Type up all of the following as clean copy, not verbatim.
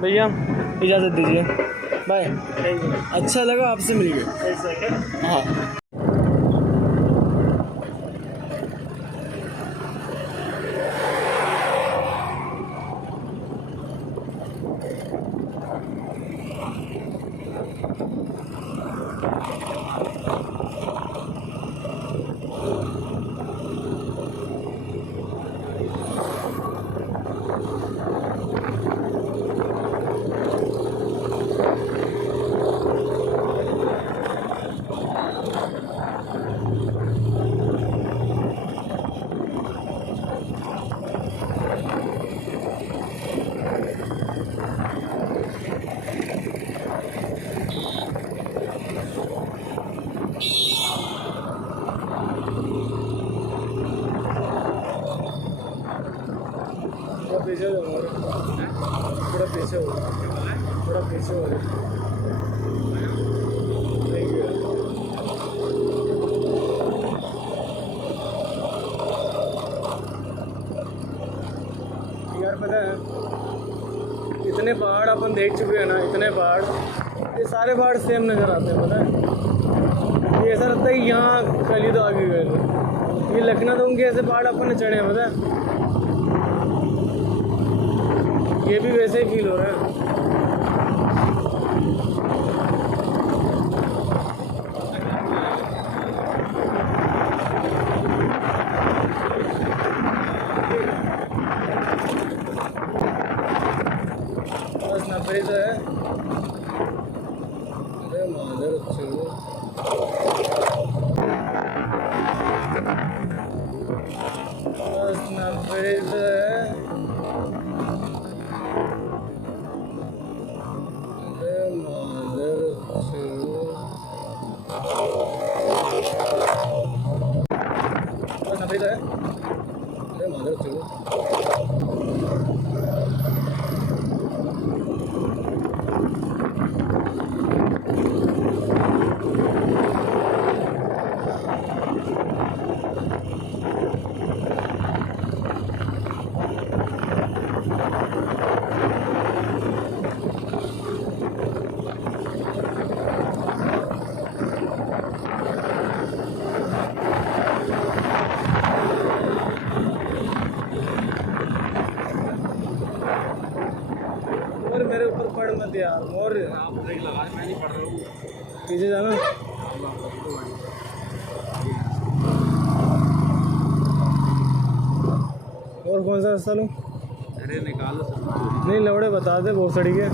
भैया इजाज़त दीजिए, बाय। अच्छा लगा आपसे मिलके। हाँ। थोड़ा पीछे हो, थोड़ा पीछे हो। यार पता है, इतने पहाड़ अपन देख चुके हैं ना, इतने पहाड़, ये सारे पहाड़ सेम नज़र आते हैं। पता है, ये ऐसा लगता है कि यहाँ कल तो आगे गए। ये लखनऊ के ऐसे पहाड़ अपन ने चढ़े हैं, पता है, ये भी वैसे ही फील हो रहा है। बस 90 तो है। अरे माधर चलो, बस 90 तो है। बस 90 तो है। अरे माधर चलो, मेरे ऊपर पड़ मत यार मोर। आप ब्रेक लगा, मैं नहीं पड़ रहा हूँ। पीछे जाना। और कौन सा रास्ता लूँ? अरे निकालो। नहीं लौड़े बता दे, बहुत सड़ी के।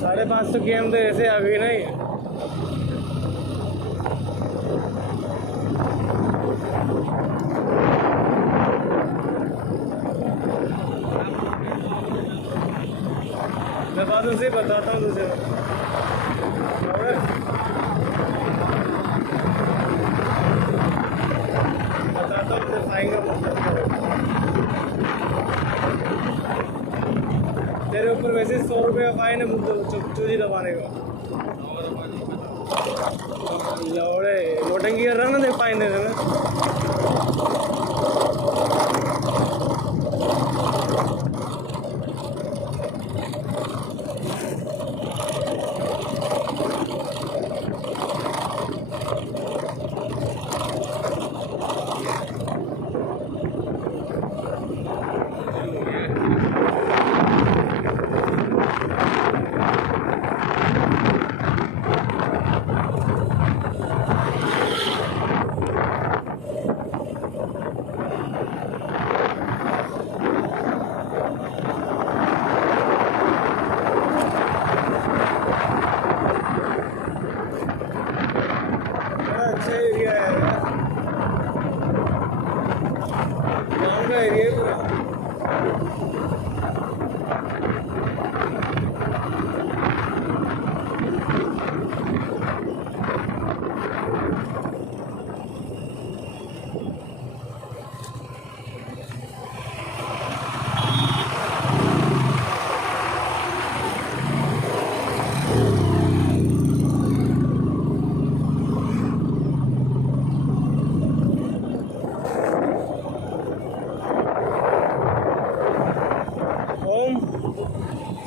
$550 गेम तो ऐसे आ गई ना ये। मैं बात उसे बताता हूँ तुझे। बताता हूँ फाइन का मतलब क्या है। तेरे ऊपर वैसे 100 रुपये का फाइन है चोरी दबाने का। लौड़े नोटंकी कर रहा ना, देख फाइन दे देना।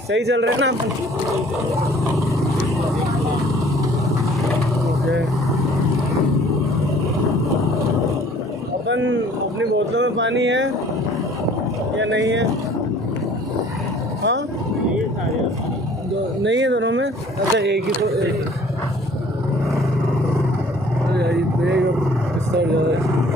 सही चल रहे हैं ना अपन? ओके। अपन अपनी बोतलों में पानी है या नहीं है? हाँ नहीं है दोनों में। अच्छा एक ही तो अरे यार ये बैग अब इस साइड जा रहा है।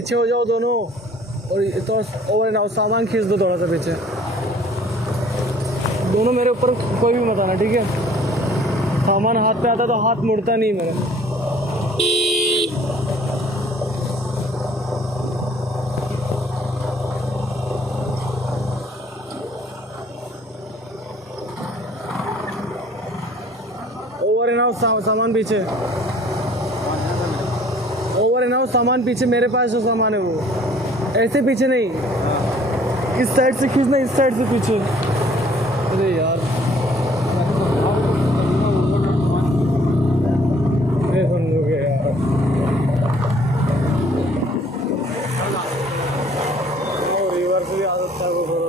पीछे हो जाओ दोनों, और तो ओवर नाउ सामान खींच दो थोड़ा सा पीछे। दोनों मेरे ऊपर कोई भी मत आना, ठीक है? सामान हाथ पे आता तो हाथ मुड़ता नहीं मेरा। ओवर एंड आउट सामान पीछे, ओवर एंड आउट सामान पीछे। मेरे पास जो सामान है वो ऐसे पीछे नहीं, इस साइड से खींचना, इस साइड से पीछे। अरे यार रिवर्स भी आ सकता है वो बरोबर।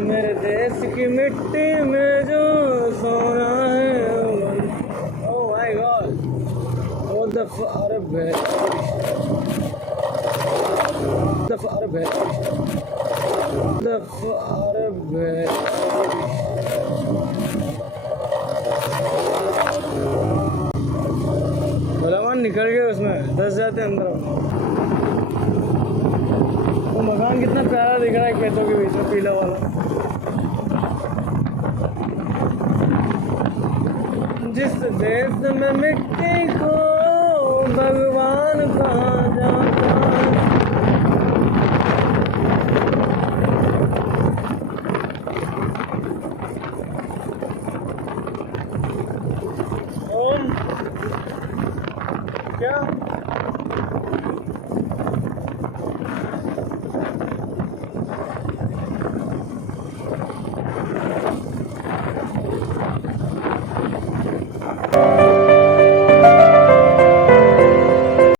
मेरे देश की मिट्टी में जो सोना है। Oh my God, what the अरे भलामान निकल गए उसमें, 10 जाते अंदर। वो मकान कितना प्यारा दिख रहा है खेतों के बीच में, पीला वाला। जिस देश में मिट्टी को भगवान कहा जा